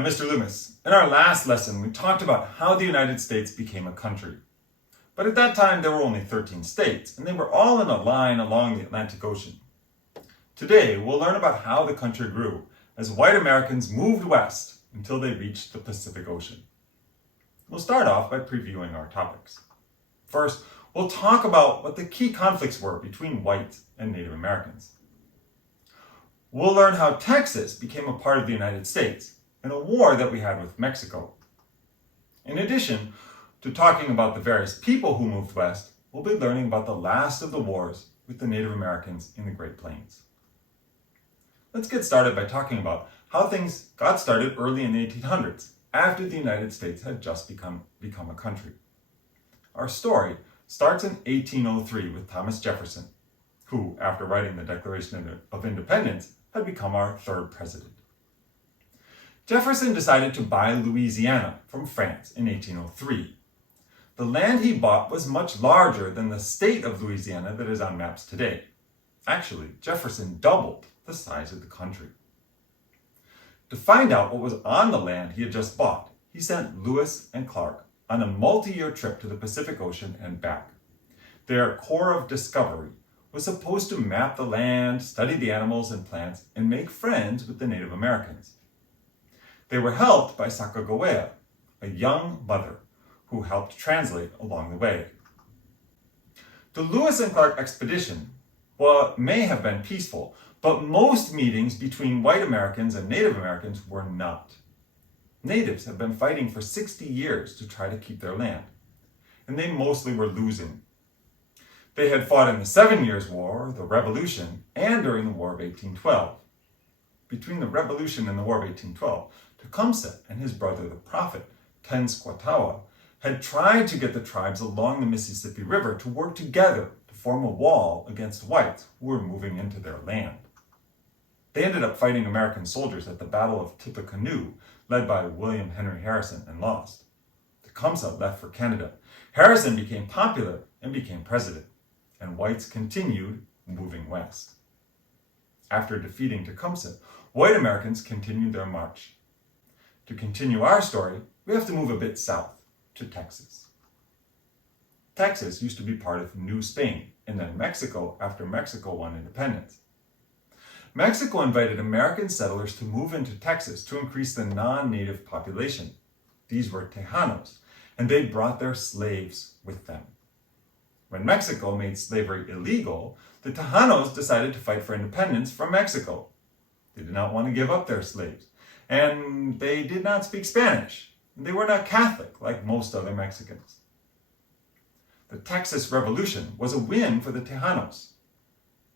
I'm Mr. Loomis. In our last lesson, we talked about how the United States became a country. But at that time, there were only 13 states, and they were all in a line along the Atlantic Ocean. Today, we'll learn about how the country grew as white Americans moved west until they reached the Pacific Ocean. We'll start off by previewing our topics. First, we'll talk about what the key conflicts were between whites and Native Americans. We'll learn how Texas became a part of the United States in a war that we had with Mexico. In addition to talking about the various people who moved west, we'll be learning about the last of the wars with the Native Americans in the Great Plains. Let's get started by talking about how things got started early in the 1800s, after the United States had just become a country. Our story starts in 1803 with Thomas Jefferson, who, after writing the Declaration of Independence, had become our third president. Jefferson decided to buy Louisiana from France in 1803. The land he bought was much larger than the state of Louisiana that is on maps today. Actually, Jefferson doubled the size of the country. To find out what was on the land he had just bought, he sent Lewis and Clark on a multi-year trip to the Pacific Ocean and back. Their Corps of Discovery was supposed to map the land, study the animals and plants, and make friends with the Native Americans. They were helped by Sacagawea, a young mother who helped translate along the way. The Lewis and Clark expedition, may have been peaceful, but most meetings between white Americans and Native Americans were not. Natives have been fighting for 60 years to try to keep their land, and they mostly were losing. They had fought in the 7 Years' War, the Revolution, and during the War of 1812. Between the Revolution and the War of 1812, Tecumseh and his brother, the prophet, Tenskwatawa, had tried to get the tribes along the Mississippi River to work together to form a wall against whites who were moving into their land. They ended up fighting American soldiers at the Battle of Tippecanoe, led by William Henry Harrison, and lost. Tecumseh left for Canada. Harrison became popular and became president, and whites continued moving west. After defeating Tecumseh, white Americans continued their march. To continue our story, we have to move a bit south to Texas. Texas used to be part of New Spain, and then Mexico after Mexico won independence. Mexico invited American settlers to move into Texas to increase the non-native population. These were Tejanos, and they brought their slaves with them. When Mexico made slavery illegal, the Tejanos decided to fight for independence from Mexico. They did not want to give up their slaves, and they did not speak Spanish. They were not Catholic like most other Mexicans. The Texas Revolution was a win for the Tejanos.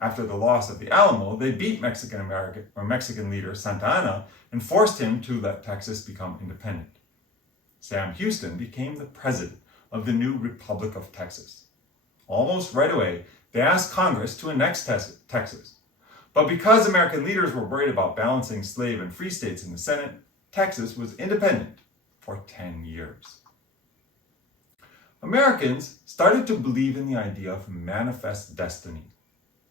After the loss of the Alamo, they beat Mexican leader Santa Anna and forced him to let Texas become independent. Sam Houston became the president of the new Republic of Texas. Almost right away, they asked Congress to annex Texas. But because American leaders were worried about balancing slave and free states in the Senate, Texas was independent for 10 years. Americans started to believe in the idea of manifest destiny.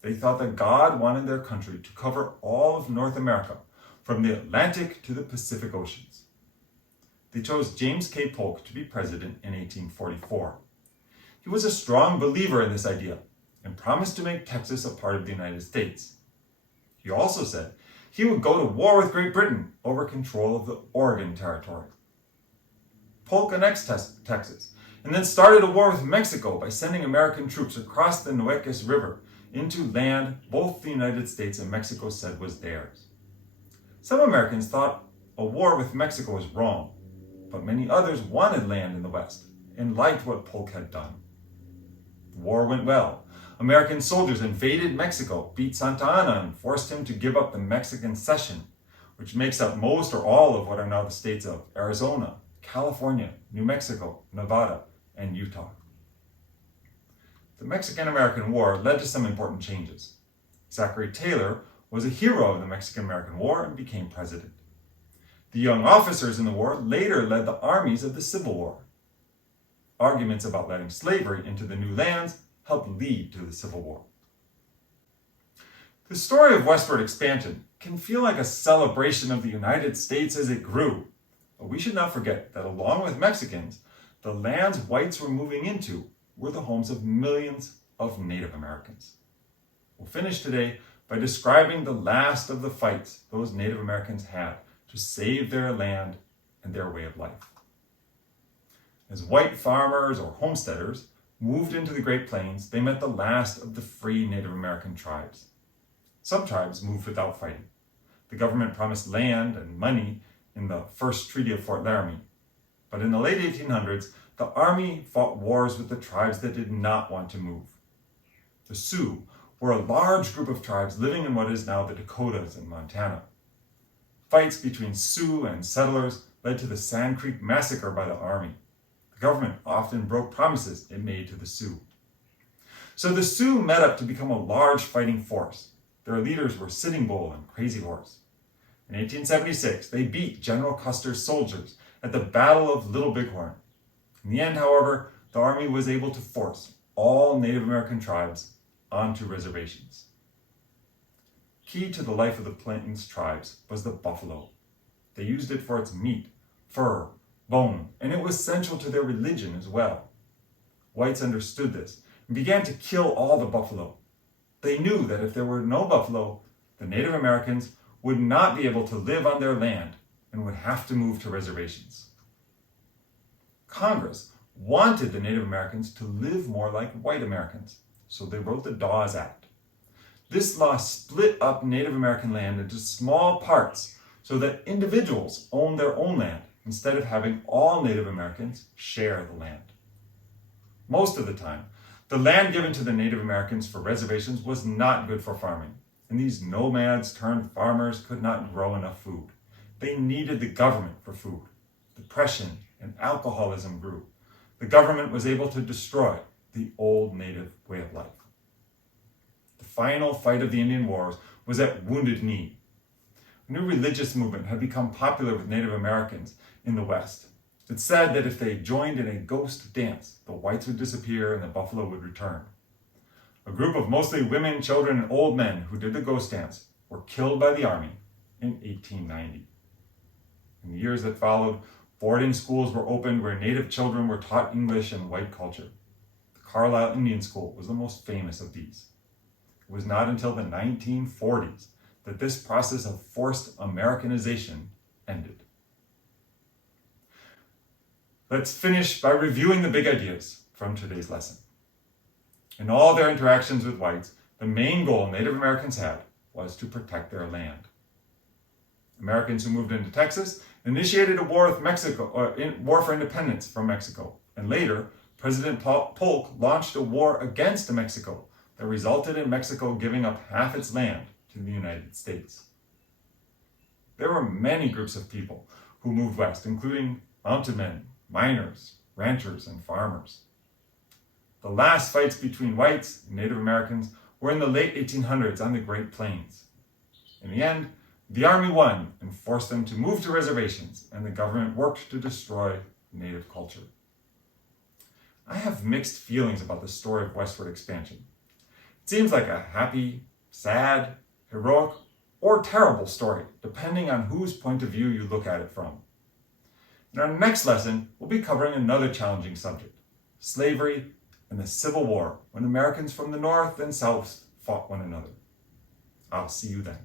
They thought that God wanted their country to cover all of North America, from the Atlantic to the Pacific Oceans. They chose James K. Polk to be president in 1844. He was a strong believer in this idea and promised to make Texas a part of the United States. He also said he would go to war with Great Britain over control of the Oregon Territory. Polk annexed Texas and then started a war with Mexico by sending American troops across the Nueces River into land both the United States and Mexico said was theirs. Some Americans thought a war with Mexico was wrong, but many others wanted land in the West and liked what Polk had done. The war went well. American soldiers invaded Mexico, beat Santa Anna, and forced him to give up the Mexican cession, which makes up most or all of what are now the states of Arizona, California, New Mexico, Nevada, and Utah. The Mexican-American War led to some important changes. Zachary Taylor was a hero of the Mexican-American War and became president. The young officers in the war later led the armies of the Civil War. Arguments about letting slavery into the new lands helped lead to the Civil War. The story of westward expansion can feel like a celebration of the United States as it grew, But we should not forget that along with Mexicans, the lands whites were moving into were the homes of millions of Native Americans. We'll finish today by describing the last of the fights those Native Americans had to save their land and their way of life. As white farmers or homesteaders moved into the Great Plains, they met the last of the free Native American tribes. Some tribes moved without fighting. The government promised land and money in the First Treaty of Fort Laramie. But in the late 1800s, the Army fought wars with the tribes that did not want to move. The Sioux were a large group of tribes living in what is now the Dakotas and Montana. Fights between Sioux and settlers led to the Sand Creek Massacre by the Army. The government often broke promises it made to the Sioux. So the Sioux met up to become a large fighting force. Their leaders were Sitting Bull and Crazy Horse. In 1876, they beat General Custer's soldiers at the Battle of Little Bighorn. In the end, however, the Army was able to force all Native American tribes onto reservations. Key to the life of the Plains tribes was the buffalo. They used it for its meat, fur, bone, and it was central to their religion as well. Whites understood this and began to kill all the buffalo. They knew that if there were no buffalo, the Native Americans would not be able to live on their land and would have to move to reservations. Congress wanted the Native Americans to live more like white Americans, so they wrote the Dawes Act. This law split up Native American land into small parts so that individuals owned their own land instead of having all Native Americans share the land. Most of the time, the land given to the Native Americans for reservations was not good for farming, and these nomads turned farmers could not grow enough food. They needed the government for food. Depression and alcoholism grew. The government was able to destroy the old Native way of life. The final fight of the Indian Wars was at Wounded Knee. A new religious movement had become popular with Native Americans in the West. It's said that if they joined in a ghost dance, the whites would disappear and the buffalo would return. A group of mostly women, children, and old men who did the ghost dance were killed by the Army in 1890. In the years that followed, boarding schools were opened where Native children were taught English and white culture. The Carlisle Indian School was the most famous of these. It was not until the 1940s that this process of forced Americanization ended. Let's finish by reviewing the big ideas from today's lesson. In all their interactions with whites, the main goal Native Americans had was to protect their land. Americans who moved into Texas initiated a war with Mexico, war for independence from Mexico, and later, President Polk launched a war against Mexico that resulted in Mexico giving up half its land to the United States. There were many groups of people who moved west, including mountain men, miners, ranchers, and farmers. The last fights between whites and Native Americans were in the late 1800s on the Great Plains. In the end, the Army won and forced them to move to reservations, and the government worked to destroy Native culture. I have mixed feelings about the story of westward expansion. It seems like a happy, sad, heroic, or terrible story, depending on whose point of view you look at it from. In our next lesson, we'll be covering another challenging subject, slavery and the Civil War, when Americans from the North and South fought one another. I'll see you then.